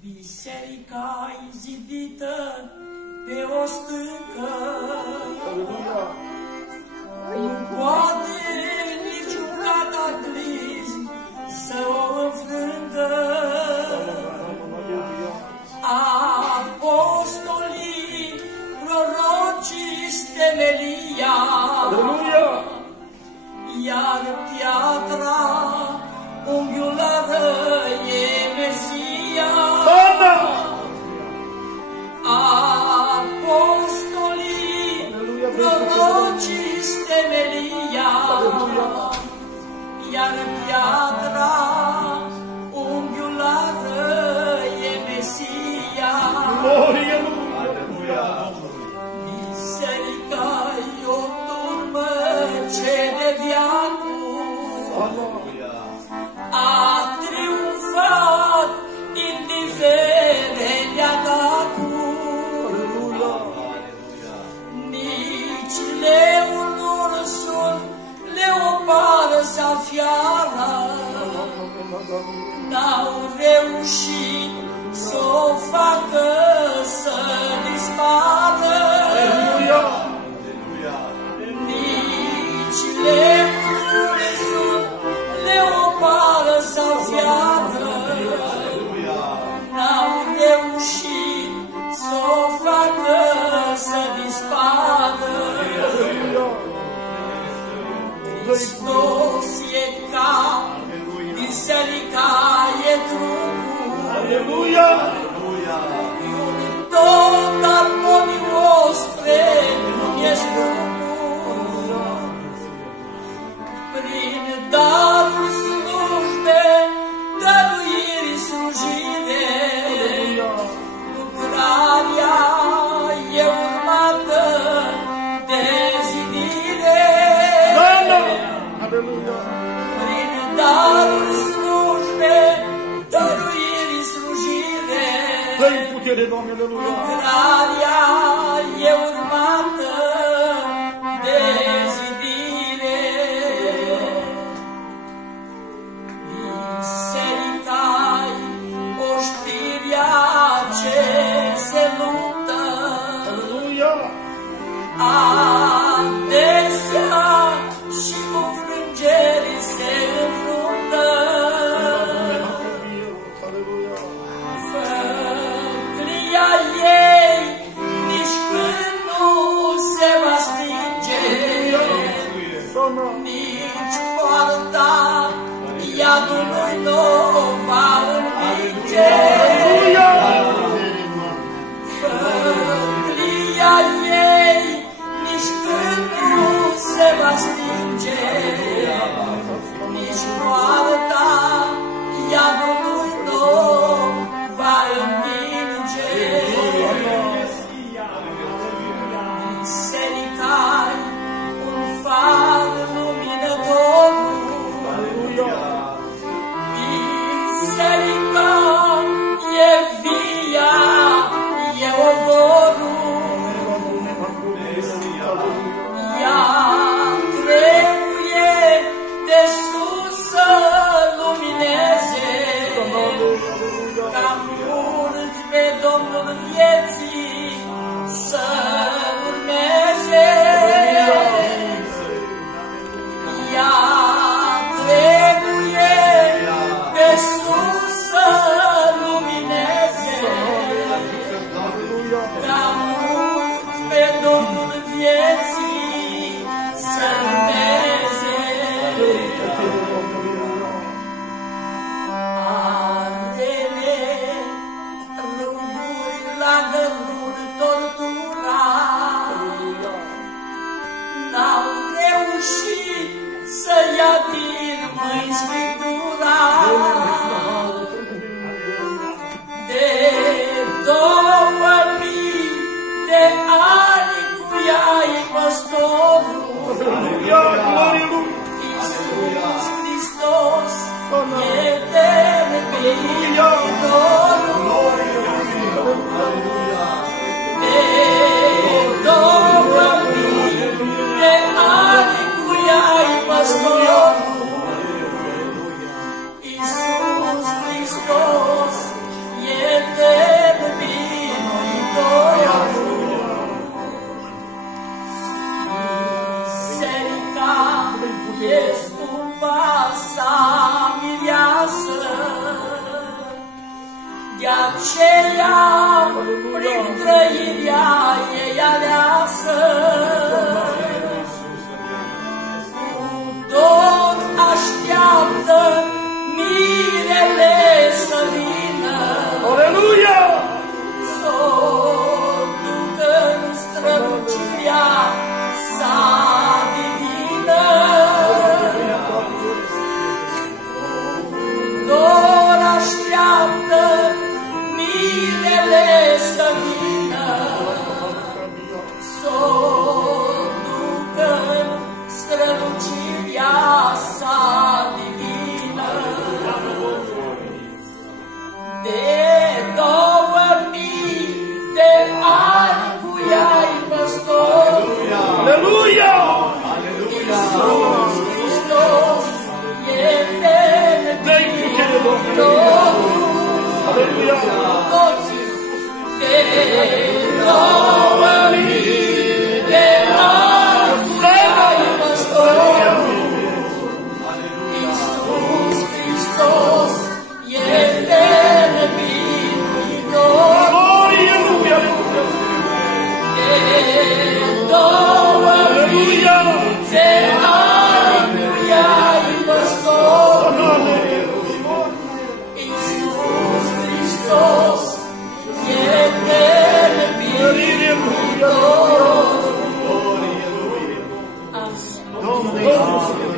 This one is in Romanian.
Biserica-i zidită pe o stâncă, nu poate niciun cataclism să o înfrângă. Apostolii, prorocii, stemelia, iar piatra unghiulară e Mesia. Apostolii, prorocii, stemelia, iar piatra unghiulară e Mesia. Biserica-i o turmă ce de viacul a triumfat indiferent de atacul. Nici leul, ursul, leopară sau fiara n-au reușit să o facă să dispară. Nici leul, ursul, leopară sau fiară n-au reușit să o facă să dispară. Hristos e cap, biserica e trupul, e un tot armonios trec, nu ești trupul. Prin darul slujbe, dăruiri slujire, lucrarea e urmată de zidire. Prin darul slujbe, dăruiri slujire, lucrarea e urmată de zidire. Biserica-i oștirea ce se luptă, adesea și cu frângeri se înfruntă. Făclia ei nici când nu se va stinge, nici poarta iadului nu va învinge. Făclia ei nici când nu se va stinge, nici poarta iadului nu va învinge. Biserica-i un far luminător, biserica e via, e ogorul, ea trebuie de sus să e scumpa sa mireasă, de aceea prin trăirea ei aleasă, cu dor așteaptă mirele să vină. Aleluia! S-o ducă în strălucirea sa divină. Dor așteaptă mirele să vină. S-o ducă în strălucirea sa divină. De 2000 de ani cu ea-i păstor. Aleluia! Iisus Hristos e Mântuitorul. Toți de 2000 de ani cu ea-i păstor. Iisus Hristos e Mântuitorul. Aleluia! De 2000 de ani cu ea-i păstor. Iisus Hristos e Mântuitorul. Amin.